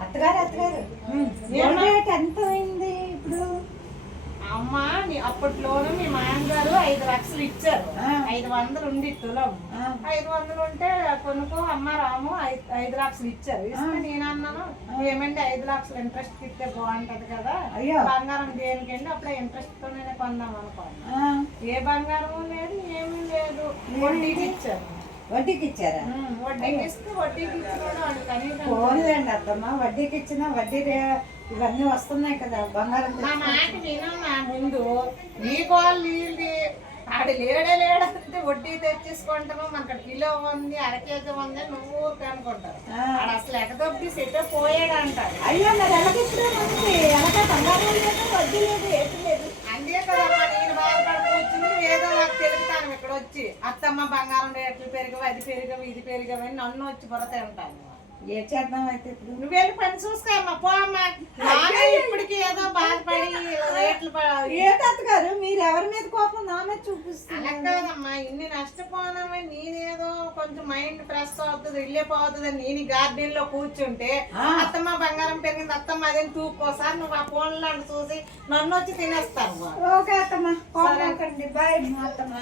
అత్తగారు అత్తగారు? రేట్? ఎంత అయింది ఇప్పుడు? అమ్మ నీ అప్పట్లోనే మీ మామగారు ఐదు లక్షలు ఇచ్చారు. ఐదు వందలు ఉంది తులం. ఐదు వందలు ఉంటే కొనుక్కో అమ్మ రాము ఐదు లక్షలు ఇచ్చారు. ఇస్తే నేను అన్నాను ఏమండి ఐదు లక్షలు ఇంట్రెస్ట్ ఇస్తే బాగుంటది కదా. అయ్యో. బంగారం దేనికండి? అప్పుడే ఇంట్రెస్ట్ తోనే కొందాం అనుకోండి ఆ, ఏ బంగారం లేదు ఏమీ లేదు. ఇచ్చారు. వడ్డీకి ఇచ్చారా ఫోన్లేండి అత్తమ్మ వడ్డీకి ఇచ్చిన వడ్డీ ఇవన్నీ వస్తున్నాయి కదా బంగారం ముందు. నీ గోల్ నీళ్ళది ఆడు లేడే లేడంటే వడ్డీ తెచ్చేసుకుంటాము? మనకి కిలో ఉంది అర కేజీ ఉంది నువ్వు అనుకుంటారు. ఆడు అసలు ఎగదొబ్బి సెట్ పోయాడు అంటారు అయ్యో మరి ఎలాగ బంగారం లేదు వడ్డీ లేదు అత్తమ్మ బంగారం రేట్లు పెరిగవు అది పెరిగవు ఇది పెరిగవు అని నన్ను వచ్చి బురతే ఉంటాను ఏ చేద్దాం అయితే ఇప్పుడు? నువ్వు వెళ్ళి పని చూసుకోమ్మా పో అమ్మా. ఇప్పటికి ఏదో బాధపడి రేట్లు ఏ తాతగారు మీరు ఎవరి మీద కోపం? నా మీద చూపిస్తున్నారు. కాదమ్మా ఇన్ని నష్టపోనామే నేనేదో కొంచెం మైండ్ ఫ్రెష్ అవుతుంది ఇల్లే పోతుంది నేను గార్డెన్లో కూర్చుంటే. అత్తమ్మ బంగారం పెరిగింది అత్తమ్మ అదే తూకోసారి నువ్వు ఆ ఫోన్లో చూసి నన్ను వచ్చి తినేస్తాను ఓకే అత్తమ్మ బాయ్ అత్తమ్మ.